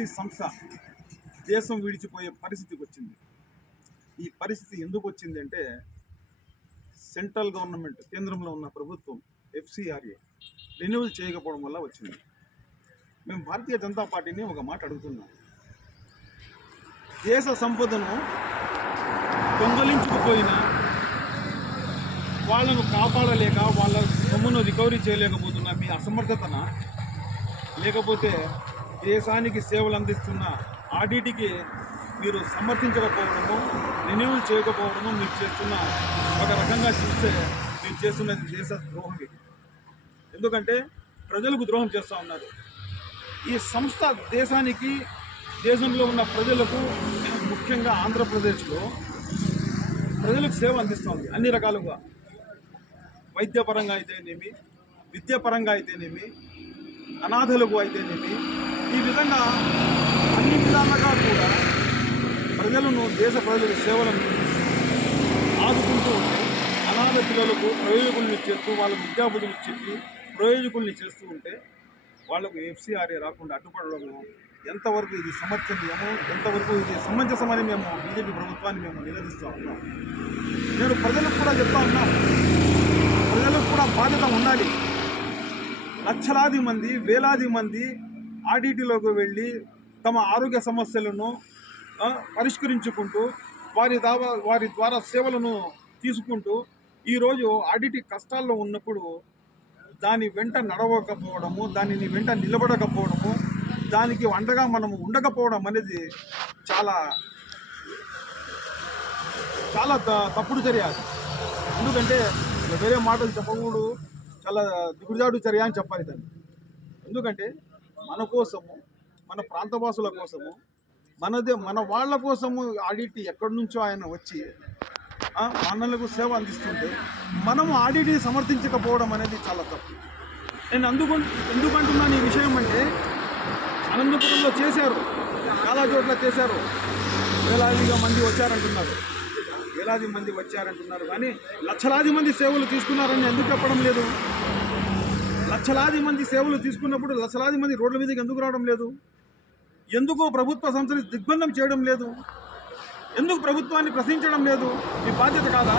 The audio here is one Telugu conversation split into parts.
ఆర్డిటి సంస్థ దేశం విడిచిపోయే పరిస్థితికి వచ్చింది. ఈ పరిస్థితి ఎందుకు వచ్చింది అంటే సెంట్రల్ గవర్నమెంట్, కేంద్రంలో ఉన్న ప్రభుత్వం FCRA రెన్యువల్ చేయకపోవడం వల్ల వచ్చింది. మేము భారతీయ జనతా పార్టీని ఒక మాట అడుగుతున్నాం. దేశ సంపదను దొంగలించుకుపోయినా వాళ్ళను కాపాడలేక, వాళ్ళ సొమ్మును రికవరీ చేయలేకపోతున్న మీ అసమర్థతన, లేకపోతే దేశానికి సేవలు అందిస్తున్న ఆడిటికి మీరు సమర్థించకపోవడము, రెన్యువల్ చేయకపోవడము మీరు చేస్తున్న, ఒక రకంగా చూస్తే మీరు చేస్తున్నది దేశ ద్రోహం. ఎందుకంటే ప్రజలకు ద్రోహం చేస్తూ ఉన్నారు. ఈ సంస్థ దేశానికి, దేశంలో ఉన్న ప్రజలకు, ముఖ్యంగా ఆంధ్రప్రదేశ్లో ప్రజలకు సేవ అందిస్తుంది అన్ని రకాలుగా. వైద్యపరంగా అయితేనేమి, విద్యాపరంగా అయితేనేమి, అనాథలకు అయితేనేమి, ఈ విధంగా అన్ని విధాలుగా కూడా ప్రజలను, దేశ ప్రజలకు సేవలను ఆదుకుంటూ ఉంటే, అనాథ పిల్లలకు ప్రయోజకుల్ని చేస్తూ, వాళ్ళకు విద్యాబుద్ధులు చెప్పి ప్రయోజకుల్ని చేస్తూ ఉంటే వాళ్లకు FCRA రాకుండా అడ్డుపడడము ఎంతవరకు ఇది సమర్థనీయమో, ఎంతవరకు ఇది సమంజసమని మేము బీజేపీ ప్రభుత్వాన్ని మేము నిలదీస్తూ ఉన్నాం. నేను ప్రజలకు కూడా చెప్తా ఉన్నాం, ప్రజలకు కూడా బాధ్యత ఉండాలి. లక్షలాది మంది, వేలాది మంది ఆడిటిలోకి వెళ్ళి తమ ఆరోగ్య సమస్యలను పరిష్కరించుకుంటూ వారి ద్వారా సేవలను తీసుకుంటూ ఈరోజు ఆడిటి కష్టాల్లో ఉన్నప్పుడు దాని వెంట నడవకపోవడము, దానిని వెంట నిలబడకపోవడము, దానికి అండగా మనము ఉండకపోవడం అనేది చాలా చాలా తప్పుడు చర్య. ఎందుకంటే వేరే మాటలు చెప్పకూడదు, చాలా దిగుజాడు చర్య అని చెప్పాలి దాన్ని. ఎందుకంటే మన కోసము, మన ప్రాంతవాసుల కోసము, మన వాళ్ళ కోసము ఆడిటి ఎక్కడి నుంచో ఆయన వచ్చి మనలకు సేవ అందిస్తుంటే మనము ఆడిటి సమర్థించకపోవడం అనేది చాలా తప్పు. నేను ఎందుకంటున్నాను ఈ విషయం అంటే, అనంతపురంలో చేశారు, చాలా చోట్ల చేశారు, వేలాదిగా మంది వచ్చారంటున్నారు, కానీ లక్షలాది మంది సేవలు తీసుకున్నారని ఎందుకు చెప్పడం లేదు? లక్షలాది మంది సేవలు తీసుకున్నప్పుడు లక్షలాది మంది రోడ్ల మీదకి ఎందుకు రావడం లేదు? ఎందుకు ప్రభుత్వ సంస్థలు దిగ్బంధం చేయడం లేదు? ఎందుకు ప్రభుత్వాన్ని ప్రశ్నించడం లేదు? మీ బాధ్యత కాదా?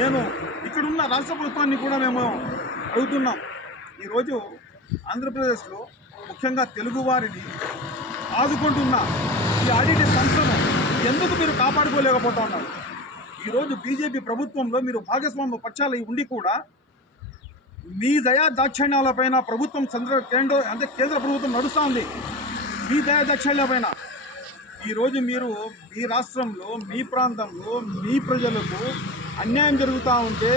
నేను ఇక్కడున్న రాష్ట్ర ప్రభుత్వాన్ని కూడా మేము అడుగుతున్నాం. ఈరోజు ఆంధ్రప్రదేశ్లో ముఖ్యంగా తెలుగువారిని ఆదుకుంటున్న ఈ ఆడిటి సంస్థను ఎందుకు మీరు కాపాడుకోలేకపోతా ఉన్నారు? ఈరోజు బీజేపీ ప్రభుత్వంలో మీరు భాగస్వామ్య పక్షాలు ఉండి కూడా మీ దయా దాక్షిణ్యాలపైన ప్రభుత్వం కేంద్ర ప్రభుత్వం నడుస్తూ ఉంది. మీ దయా దాక్షిణ్యాలపైన ఈరోజు మీరు మీ రాష్ట్రంలో, మీ ప్రాంతంలో, మీ ప్రజలకు అన్యాయం జరుగుతూ ఉంటే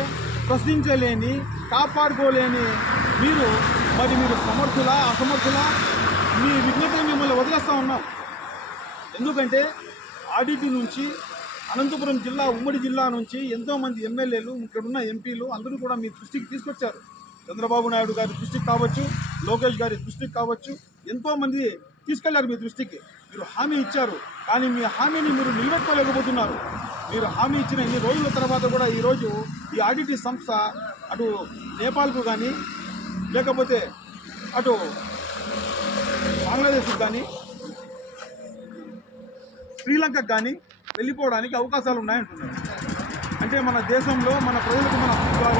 ప్రశ్నించలేని, కాపాడుకోలేని మీరు సమర్థులా, అసమర్థులా? మీ విజ్ఞతని మిమ్మల్ని వదిలేస్తూ ఉన్నాం. ఎందుకంటే ఆడిటి నుంచి అనంతపురం జిల్లా, ఉమ్మడి జిల్లా నుంచి ఎంతోమంది ఎమ్మెల్యేలు, ఇక్కడున్న ఎంపీలు అందరూ కూడా మీ దృష్టికి తీసుకొచ్చారు. చంద్రబాబు నాయుడు గారి దృష్టికి కావచ్చు, లోకేష్ గారి దృష్టికి కావచ్చు, ఎంతోమంది తీసుకెళ్లారు మీ దృష్టికి. మీరు హామీ ఇచ్చారు, కానీ మీ హామీని మీరు నిలబెట్టుకోలేకపోతున్నారు. మీరు హామీ ఇచ్చిన ఇన్ని రోజుల తర్వాత కూడా ఈరోజు ఈ ఆడిటి సంస్థ అటు నేపాల్కు కానీ, లేకపోతే అటు బంగ్లాదేశ్కు కానీ, శ్రీలంకకు కానీ వెళ్ళిపోవడానికి అవకాశాలు ఉన్నాయంటున్నారు. అంటే మన దేశంలో మన ప్రజలకు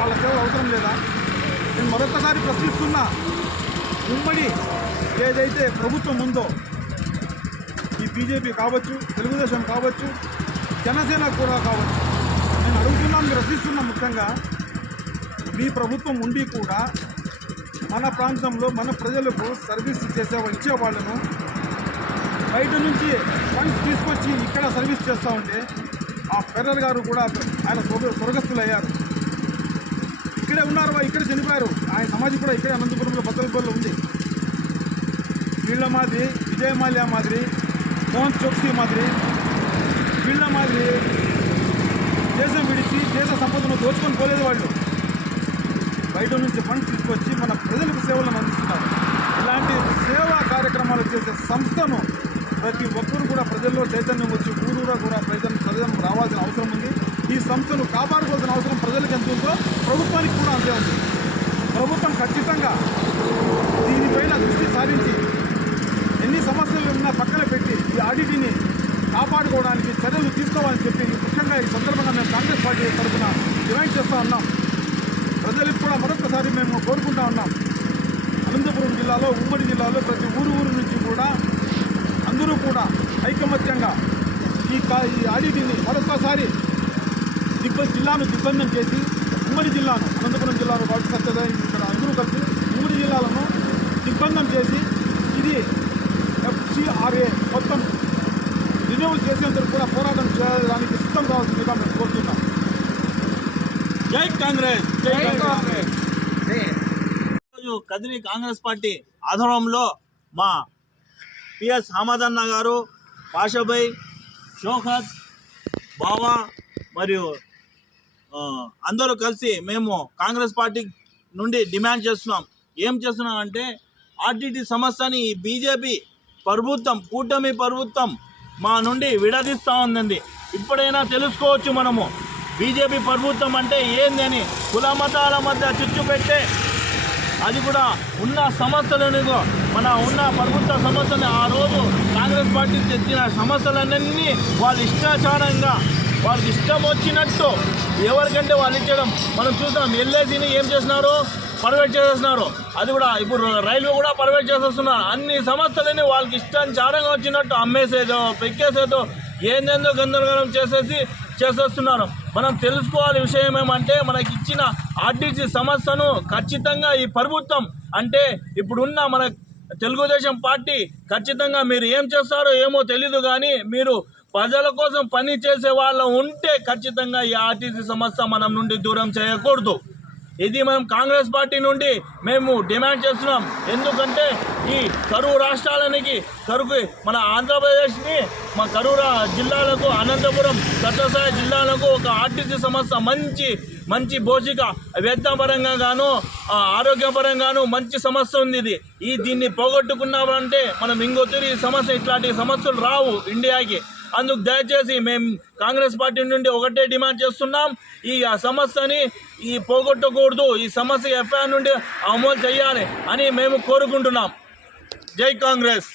వాళ్ళ సేవలు అవసరం లేదా? నేను మరొకసారి ప్రశ్నిస్తున్నా, ఉమ్మడి ఏదైతే ప్రభుత్వం ఉందో, ఈ బీజేపీ కావచ్చు, తెలుగుదేశం కావచ్చు, జనసేన కూడా కావచ్చు, నేను అడుగుతున్నాను, ప్రశ్నిస్తున్నా, ముఖ్యంగా మీ ప్రభుత్వం ఉండి కూడా మన ప్రాంతంలో మన ప్రజలకు సర్వీస్ ఇచ్చే వాళ్ళను బయట నుంచి ఫండ్స్ తీసుకొచ్చి ఇక్కడ సర్వీస్ చేస్తూ ఉంటే, ఆ ఫెడరల్ గారు కూడా ఆయన స్వర్గస్థులు అయ్యారు. ఇక్కడే ఉన్నారు, ఇక్కడ చనిపోయారు. ఆయన సమాధి కూడా ఇక్కడే అనంతపురంలో బద్దలపల్లిలో ఉంది. వీళ్ళ మాదిరి, విజయ్ మాల్యా మాదిరి, మోహన్ చోక్సీ మాదిరి, వీళ్ళ మాదిరి దేశం విడిచి దేశ సంపదను దోచుకొని పోలేదు. వాళ్ళు బయట నుంచి ఫండ్స్ తీసుకొచ్చి మన ప్రజలకు సేవలను అందిస్తున్నారు. ఇలాంటి సేవా కార్యక్రమాలు చేసే సంస్థను ప్రతి ఒక్కరు కూడా ప్రజల్లో చైతన్యం వచ్చి ఊరూరా కూడా ప్రజలు రావాల్సిన అవసరం ఉంది. ఈ సంస్థను కాపాడుకోవాల్సిన అవసరం ప్రజలకు ఎంత ఉందో ప్రభుత్వానికి కూడా అంతే ఉంది. ప్రభుత్వం ఖచ్చితంగా దీనిపైన దృష్టి సారించి ఆర్టీటీని కాపాడుకోవడానికి చర్యలు తీసుకోవాలని చెప్పి ముఖ్యంగా ఈ సందర్భంగా మేము కాంగ్రెస్ పార్టీ తరఫున డిమాండ్ చేస్తూ ఉన్నాం. ప్రజలకు కూడా మరొకసారి మేము కోరుకుంటా ఉన్నాం. అనంతపురం జిల్లాలో, ఉమ్మడి జిల్లాలో ప్రతి ఊరు నుంచి కూడా అందరూ కూడా ఐకమత్యంగా ఈ ఆర్టీటీని మరొకసారి జిల్లాను దిగ్బంధం చేసి ఉమ్మడి జిల్లాను, అనంతపురం జిల్లాను బాబు సత్యనారాయణ ఇక్కడ అందరూ కలిసి ఉమ్మడి జిల్లాలను దిగ్బంధం చేసి ఇది FCRA మొత్తం రిన్యూవల్ చేసేందుకు కూడా పోరాటం చేయడానికి సిద్ధం కావాల్సిందిగా మేము కోరుతున్నాం. జై కాంగ్రెస్, జై కాంగ్రెస్. కదిరి కాంగ్రెస్ పార్టీ ఆధ్వర్యంలో మా పిఎస్ హమదన్న గారు, పాషాభాయ్, షోకత్, బావా మరియు అందరూ కలిసి మేము కాంగ్రెస్ పార్టీ నుండి డిమాండ్ చేస్తున్నాం. ఏం చేస్తున్నాం అంటే ఆర్టీటీ సమస్యని బీజేపీ ప్రభుత్వం, కూటమి ప్రభుత్వం మా నుండి విడదీస్తూ ఉందండి. ఇప్పుడైనా తెలుసుకోవచ్చు మనము బీజేపీ ప్రభుత్వం అంటే ఏందని. కుల మతాల మధ్య చిచ్చు పెట్టే, అది కూడా ఉన్న సమస్యలను, మన ఉన్న ప్రభుత్వ సమస్యని ఆ రోజు కాంగ్రెస్ పార్టీ తెచ్చిన సమస్యలన్నీ వాళ్ళు ఇష్టాచారంగా, వాళ్ళకి ఇష్టం వచ్చినట్టు ఎవరికంటే వాళ్ళు ఇచ్చడం మనం చూసాం. ఎల్ఐసిని ఏం చేస్తున్నారు, పర్వేట్ చేసేస్తున్నారు. అది కూడా ఇప్పుడు రైల్వే కూడా పర్వేట్ చేసేస్తున్నారు. అన్ని సమస్యలని వాళ్ళకి ఇష్టాచారంగా వచ్చినట్టు అమ్మేసేదో, పెక్కేసేదో, ఏందేందో గందరగోళం చేసేస్తున్నారు. మనం తెలుసుకోవాలి విషయం ఏమంటే, మనకి ఇచ్చిన ఆర్టీసీ సమస్యను ఖచ్చితంగా ఈ ప్రభుత్వం అంటే ఇప్పుడున్న మన తెలుగుదేశం పార్టీ ఖచ్చితంగా మీరు ఏం చేస్తారో ఏమో తెలీదు, కానీ మీరు ప్రజల కోసం పని చేసే వాళ్ళు ఉంటే ఖచ్చితంగా ఈ ఆర్టీసీ సమస్య మనం నుండి దూరం చేయకూడదు. ఇది మనం కాంగ్రెస్ పార్టీ నుండి మేము డిమాండ్ చేస్తున్నాం. ఎందుకంటే ఈ కరువు రాష్ట్రాలకి, మన ఆంధ్రప్రదేశ్ని, మా కరువు జిల్లాలకు, అనంతపురం, సత్యసాయి జిల్లాలకు ఒక ఆర్టీసీ సమస్య మంచి భౌతిక వేతనపరంగా గాను, ఆరోగ్యపరంగాను మంచి సమస్య ఉంది. దీన్ని పోగొట్టుకున్నామంటే మనం ఇంకొకరి సమస్య, ఇట్లాంటి సమస్యలు రావు ఇండియాకి. అందుకు దయచేసి మేము కాంగ్రెస్ పార్టీ నుండి ఒకటే డిమాండ్ చేస్తున్నాం, ఈ సమస్యని పోగొట్టకూడదు, ఈ సమస్య ఎఫ్ఐఆర్ నుండి అమలు చేయాలి అని మేము కోరుకుంటున్నాం. జై కాంగ్రెస్.